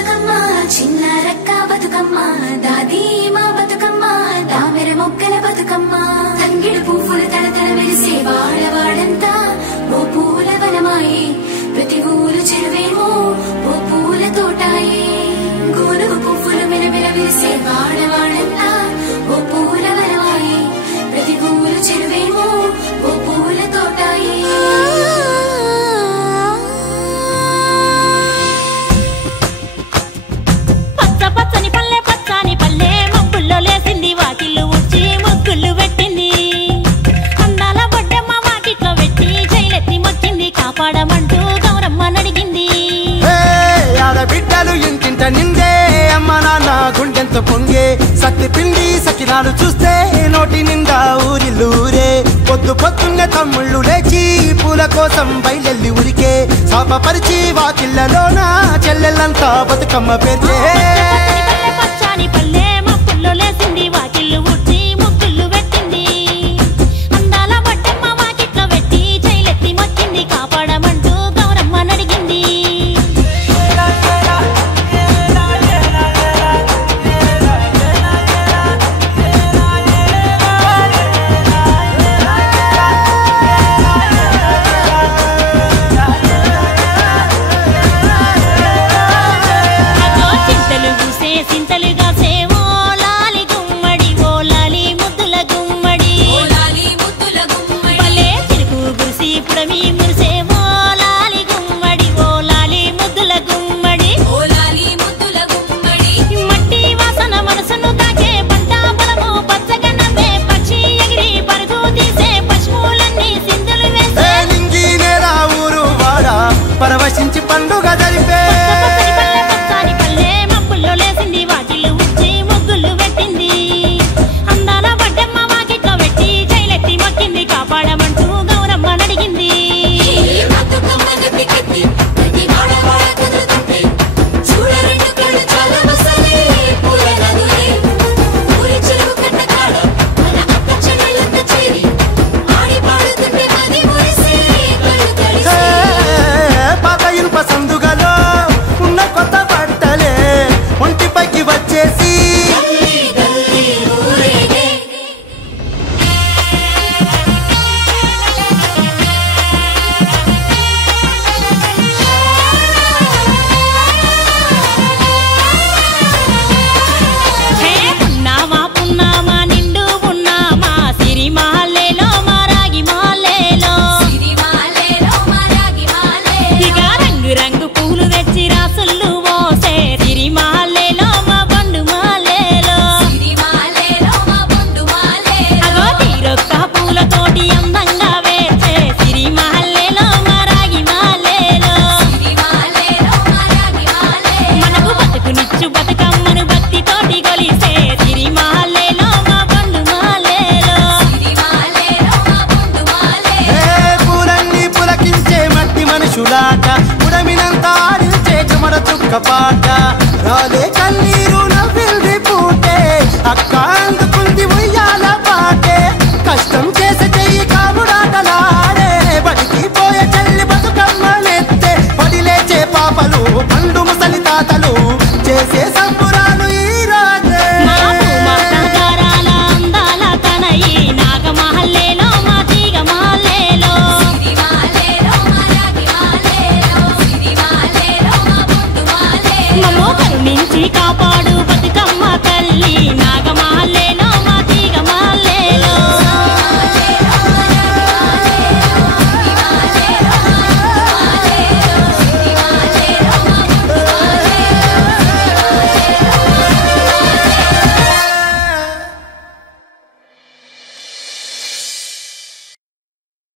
బతుకమ్మ చిన్న రక్క బతుకమ్మ దాది మా బతుకమ్మ దామెర మొక్కల బతుకమ్మ తంగిడు పువ్వులు తడతడ వెలిసే వాడవాడంతా ఓ పూల వనమాయే ప్రతి ఊరు చెరువేమో ఓ పూల తోటాయే గోనుగు పువ్వులు మెలమెల వెలిసే వాడవాడంతా ఓ పూల వనమాయే ప్రతి ఊరు చెరువేమో ఓ పూల తోటాయే లేసింది వాకిళ్ళు ఊడ్చి ముగ్గులు పెట్టింది అందాల బొడ్డమ్మ వాకిట్లో పెట్టి జైలెత్తి మొక్కింది కాపాడమంటూ గౌరమ్మ నడిగింది ఆడబిడ్డలు ఇంటింట నిందే అమ్మ నాన్న గుండెంత పొంగే సత్తి పిండి సకినాలు చూస్తే నోటి నిండా ఊరిల్లూరే పొద్దు పొద్దున్న తమ్ముళ్ళు లేచి పూల కోసం బయలెల్లి ఉరికే శాపపరిచి వాకిళ్లలోన చెల్లెళ్ళంతా బతుకమ్మ పేర్చే